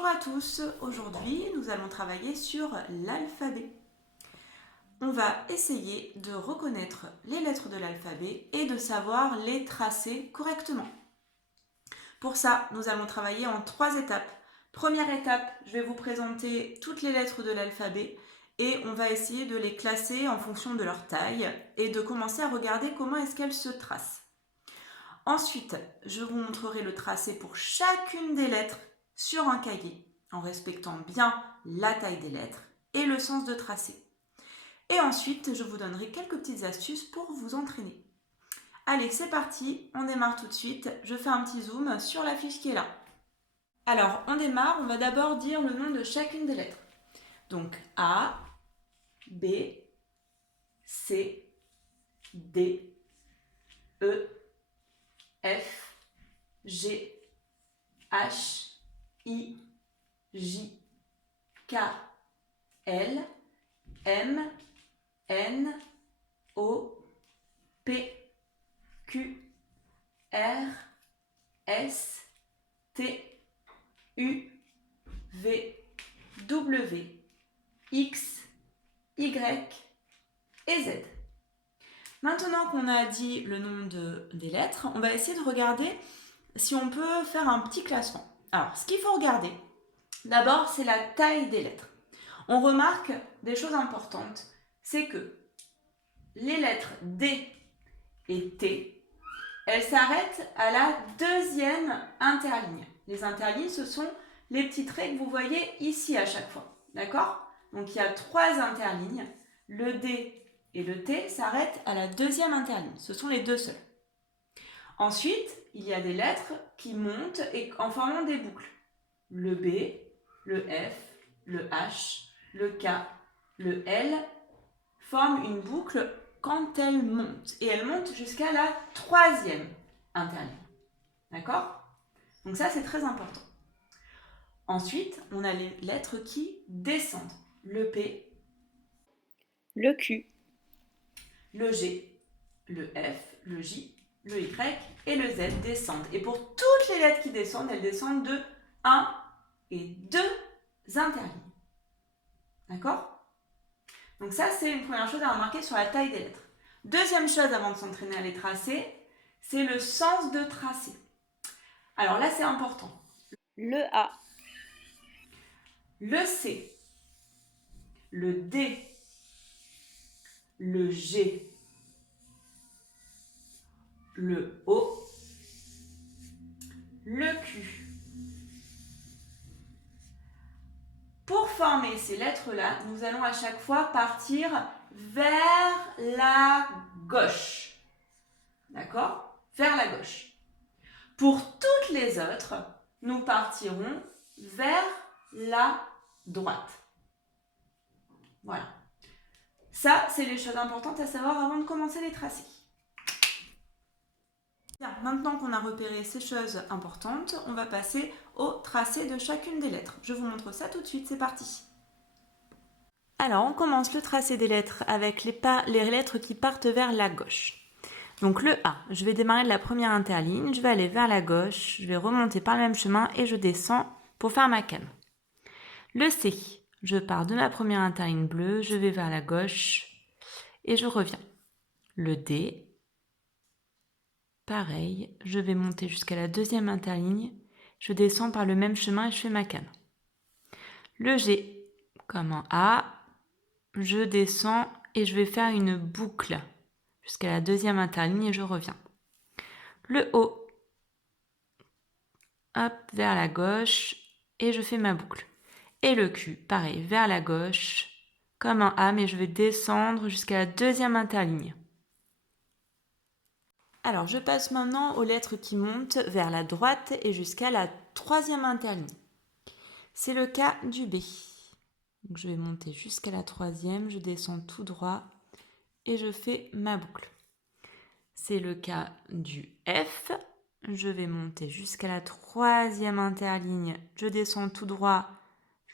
Bonjour à tous, aujourd'hui nous allons travailler sur l'alphabet. On va essayer de reconnaître les lettres de l'alphabet et de savoir les tracer correctement. Pour ça, nous allons travailler en 3 étapes. Première étape, je vais vous présenter toutes les lettres de l'alphabet et on va essayer de les classer en fonction de leur taille et de commencer à regarder comment est-ce qu'elles se tracent. Ensuite, je vous montrerai le tracé pour chacune des lettres sur un cahier, en respectant bien la taille des lettres et le sens de tracé. Et ensuite, je vous donnerai quelques petites astuces pour vous entraîner. Allez, c'est parti, on démarre tout de suite. Je fais un petit zoom sur la fiche qui est là. Alors, on démarre, on va d'abord dire le nom de chacune des lettres. Donc, A, B, C, D, E, F, G, H, I, J, K, L, M, N, O, P, Q, R, S, T, U, V, W, X, Y et Z. Maintenant qu'on a dit le nom des lettres, on va essayer de regarder si on peut faire un petit classement. Alors, ce qu'il faut regarder, d'abord, c'est la taille des lettres. On remarque des choses importantes, c'est que les lettres D et T, elles s'arrêtent à la deuxième interligne. Les interlignes, ce sont les petits traits que vous voyez ici à chaque fois. D'accord? Donc, il y a 3 interlignes. Le D et le T s'arrêtent à la deuxième interligne. Ce sont les 2 seuls. Ensuite, il y a des lettres qui montent en formant des boucles. Le B, le F, le H, le K, le L forment une boucle quand elles montent. Et elles montent jusqu'à la 3e interligne. D'accord? Donc ça, c'est très important. Ensuite, on a les lettres qui descendent. Le P, le Q, le G, le F, le J, le Y et le Z descendent. Et pour toutes les lettres qui descendent, elles descendent de 1 et 2 interlignes. D'accord? Donc ça, c'est une première chose à remarquer sur la taille des lettres. Deuxième chose avant de s'entraîner à les tracer, c'est le sens de tracé. Alors là, c'est important. le A, Le C, le D, le G, le O, le Q. Pour former ces lettres-là, nous allons à chaque fois partir vers la gauche. D'accord? Vers la gauche. Pour toutes les autres, nous partirons vers la droite. Voilà. Ça, c'est les choses importantes à savoir avant de commencer les tracés. Bien, maintenant qu'on a repéré ces choses importantes, on va passer au tracé de chacune des lettres. Je vous montre ça tout de suite, c'est parti. Alors, on commence le tracé des lettres avec les lettres qui partent vers la gauche. Donc le A, je vais démarrer de la première interligne, je vais aller vers la gauche, je vais remonter par le même chemin et je descends pour faire ma canne. Le C, je pars de ma première interligne bleue, je vais vers la gauche et je reviens. Le D, pareil, je vais monter jusqu'à la deuxième interligne, je descends par le même chemin et je fais ma canne. Le G, comme en A, je descends et je vais faire une boucle jusqu'à la deuxième interligne et je reviens. Le O, hop, vers la gauche et je fais ma boucle. Et le Q, pareil, vers la gauche, comme un A, mais je vais descendre jusqu'à la deuxième interligne. Alors, je passe maintenant aux lettres qui montent vers la droite et jusqu'à la troisième interligne. C'est le cas du B. Donc, je vais monter jusqu'à la troisième, je descends tout droit et je fais ma boucle. C'est le cas du F. Je vais monter jusqu'à la troisième interligne, je descends tout droit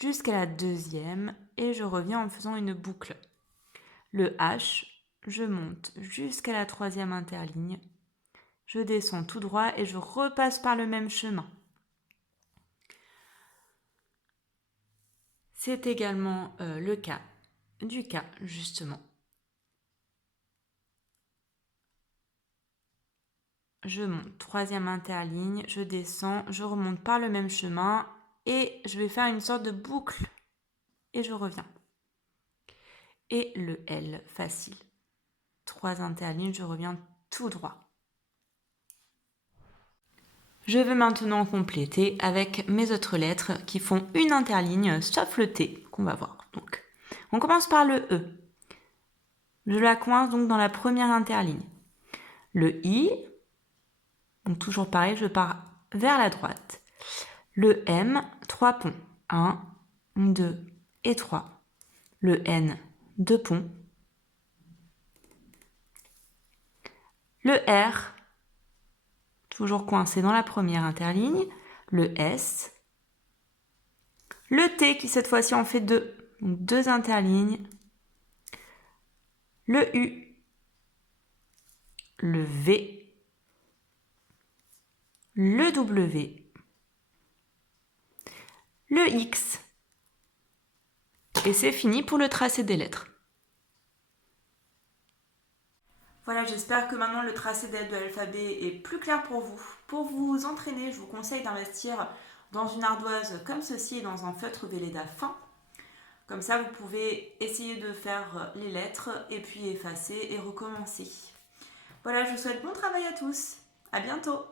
jusqu'à la deuxième et je reviens en faisant une boucle. Le H, je monte jusqu'à la troisième interligne, je descends tout droit et je repasse par le même chemin. C'est également le cas du K, justement. Je monte, troisième interligne, je descends, je remonte par le même chemin et je vais faire une sorte de boucle et je reviens. Et le L, facile. 3 interlignes, je reviens tout droit. Je vais maintenant compléter avec mes autres lettres qui font une interligne, sauf le T qu'on va voir. Donc, on commence par le E. Je la coince donc dans la première interligne. Le I, donc toujours pareil, je pars vers la droite. Le M, 3 ponts. 1, 2 et 3. Le N, 2 ponts. Le R, toujours coincé dans la première interligne. Le S. Le T qui cette fois-ci en fait 2. Donc 2 interlignes. Le U. Le V. Le W. Le X. Et c'est fini pour le tracé des lettres. Voilà, j'espère que maintenant le tracé des lettres de l'alphabet est plus clair pour vous. Pour vous entraîner, je vous conseille d'investir dans une ardoise comme ceci et dans un feutre Velleda fin. Comme ça, vous pouvez essayer de faire les lettres et puis effacer et recommencer. Voilà, je vous souhaite bon travail à tous. À bientôt.